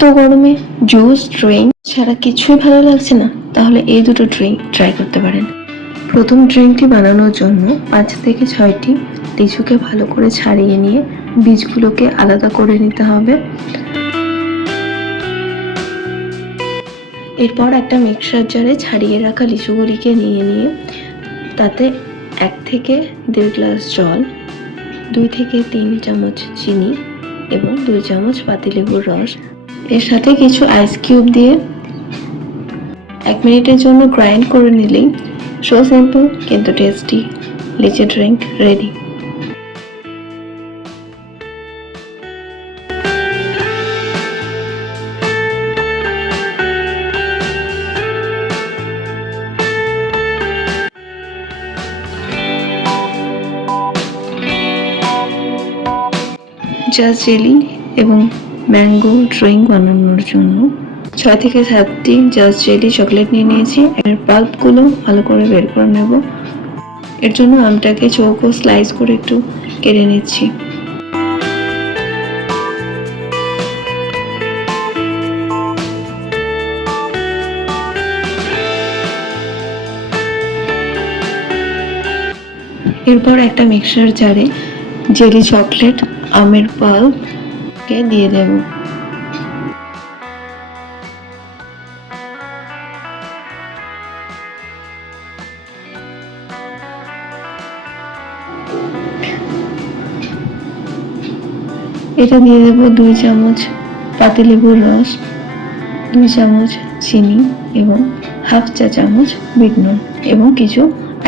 তো গরমে juice drink ছাড়া কিছুই ভালো লাগছে না, তাহলে এই দুটো ড্রিঙ্ক ট্রাই করতে পারেন। প্রথম ড্রিঙ্কটি বানানোর জন্য 5 থেকে 6টি লিচুকে ভালো করে ছাড়িয়ে নিয়ে বীজগুলোকে আলাদা করে নিতে হবে। এরপর একটা মিক্সার জারে ছাড়িয়ে রাখা লিচুগুলিকে নিয়ে তাতে 1 থেকে 1.5 গ্লাস জল, 2 থেকে 3 চামচ চিনি এবং 2 চামচ পাতিলেবুর রস, এর সাথে কিছু আইস কিউব দিয়ে 1 মিনিটের জন্য গ্রাইন্ড করে নিলেই সো সিম্পল কিন্তু টেস্টি লিচু ড্রিঙ্ক রেডি। জাস্ট জেলি এবং ম্যাঙ্গো ড্রিঙ্ক বানানোর জন্য 6 থেকে 7টি জাস্ট জেলি চকলেট নিয়ে নিয়েছি। এর পাল্পগুলো ভালো করে বের করে নেব। এর জন্য আমটাকে চৌকো স্লাইস করে একটু কেটে নিচ্ছি। এরপর একটা মিক্সার জারে জেলি চকলেট, আমের পাল্পকে দিয়ে দেব। এটা দিয়ে দেব 2 চামচ পাতিলেবুর রস, 2 চামচ চিনি এবং হাফ চা চামচ বিট নুন এবং কিছু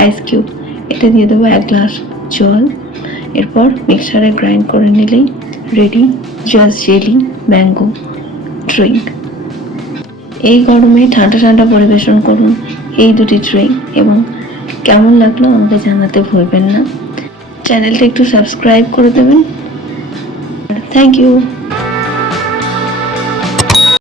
আইস কিউব। এটা দিয়ে দেবো 1 গ্লাস জল। এরপর মিক্সারে গ্রাইন্ড করে নিলেই ready just jelly mango drink. এই গরমে ঠান্ডা ঠান্ডা পরিবেশন করুন এই দুটি ড্রিঙ্ক এবং কেমন লাগলো আমাকে জানাতে ভুলবেন না। চ্যানেলটা একটু সাবস্ক্রাইব করে দেবেন। Thank you.